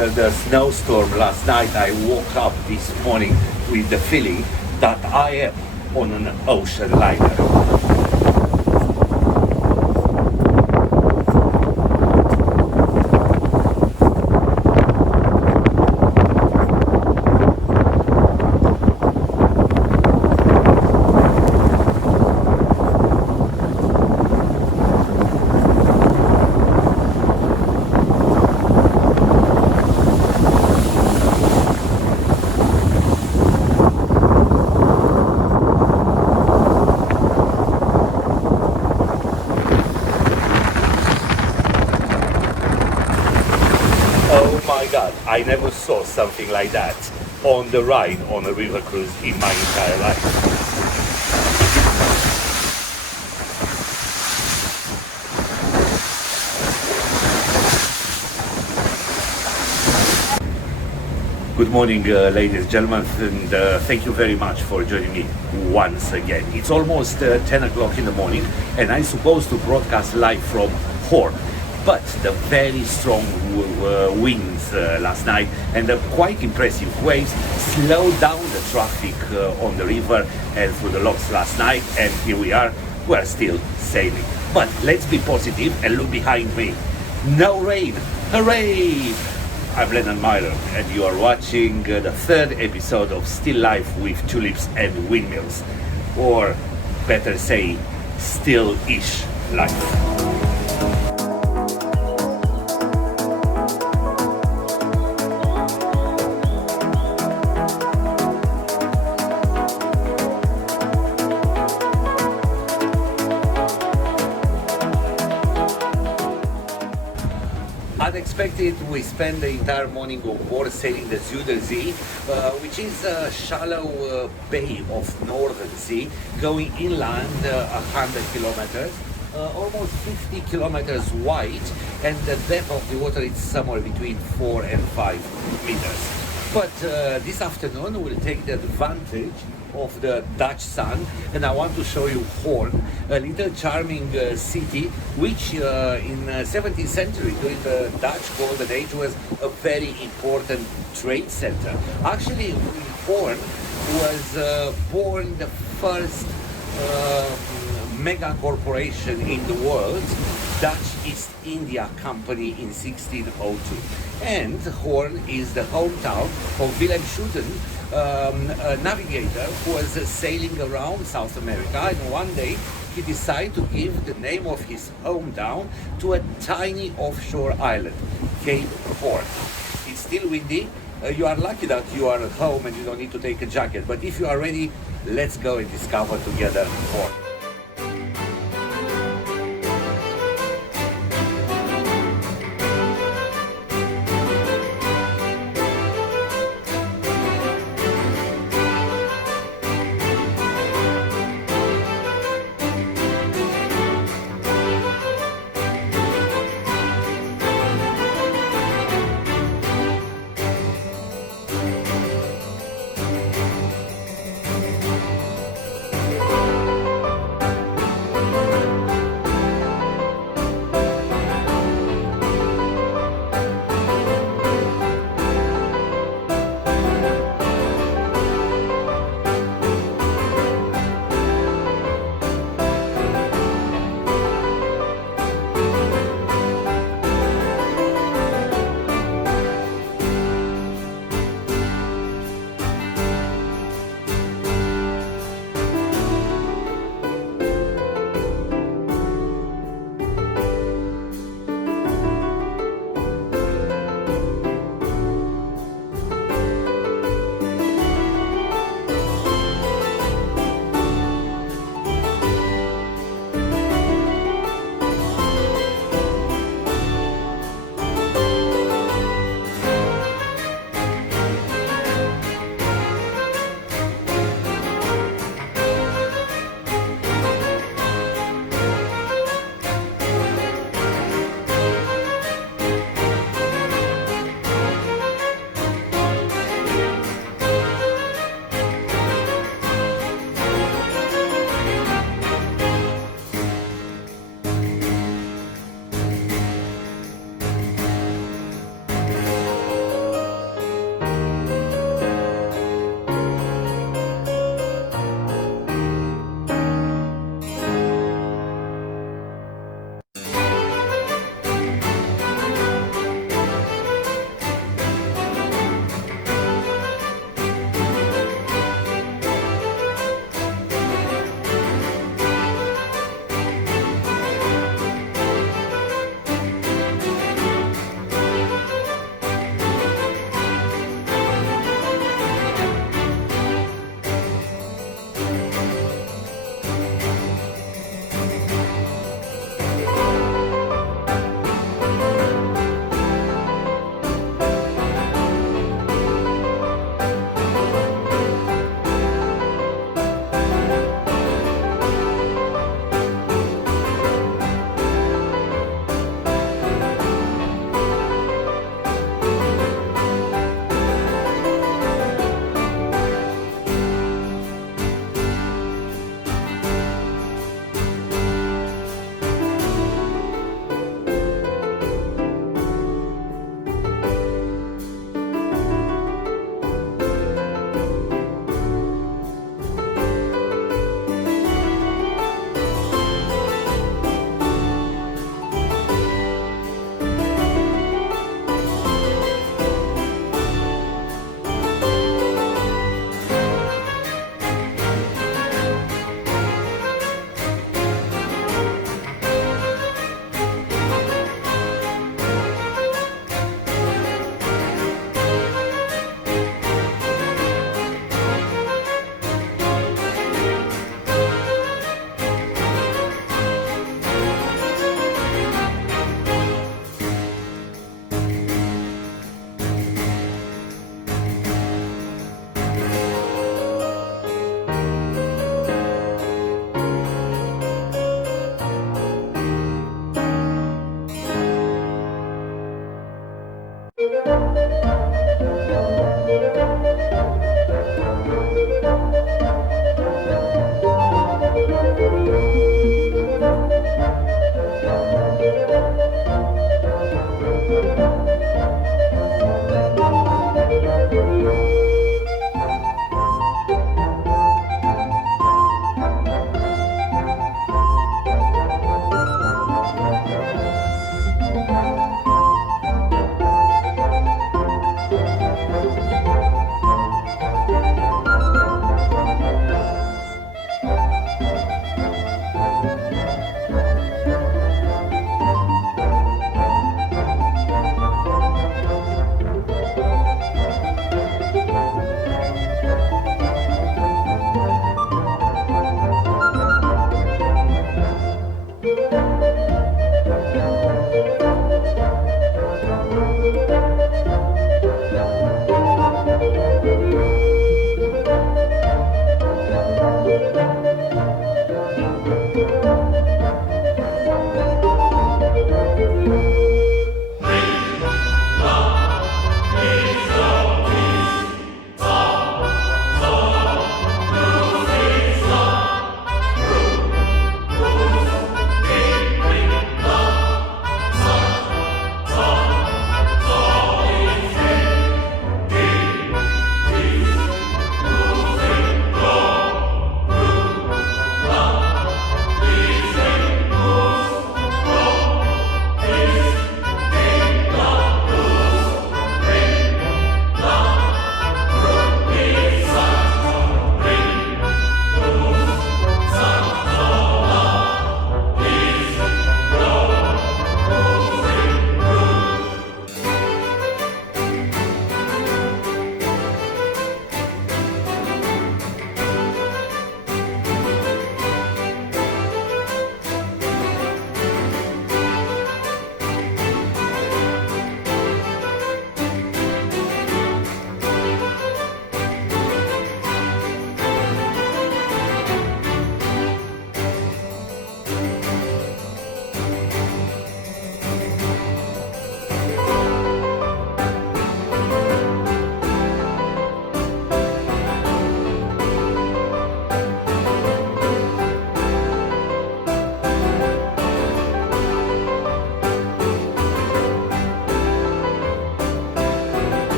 after the snowstorm last night, I woke up this morning with the feeling that I am on an ocean liner. Oh my God, I never saw something like that on the ride on a river cruise in my entire life. Good morning, ladies and gentlemen, and thank you very much for joining me once again. It's almost 10 o'clock in the morning, and I'm supposed to broadcast live from Hoorn. But the very strong winds last night and the quite impressive waves slowed down the traffic on the river and through the locks last night, and here we are, we're still sailing. But let's be positive and look behind me. No rain, hooray! I'm Leonard Miron, and you are watching the third episode of Still Life with Tulips and Windmills, or better say, still-ish life. Unexpected, we spent the entire morning on board sailing the Zuiderzee, which is a shallow bay of Northern Sea, going inland 100 kilometers, almost 50 kilometers wide, and the depth of the water is somewhere between 4 and 5 meters. But this afternoon we'll take the advantage of the Dutch sun, and I want to show you Hoorn, a little charming city which in 17th century during the Dutch Golden Age was a very important trade center. Actually, Hoorn was born the first mega corporation in the world, Dutch East India Company, in 1602. And Hoorn is the hometown of Willem Schouten, a navigator who was sailing around South America, and one day he decided to give the name of his hometown to a tiny offshore island, Cape Hoorn. It's still windy. You are lucky that you are at home and you don't need to take a jacket, but if you are ready, let's go and discover together Hoorn.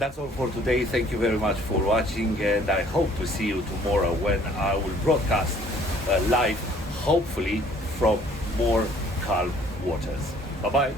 That's all for today. Thank you very much for watching, and I hope to see you tomorrow when I will broadcast live, hopefully from more calm waters. Bye bye.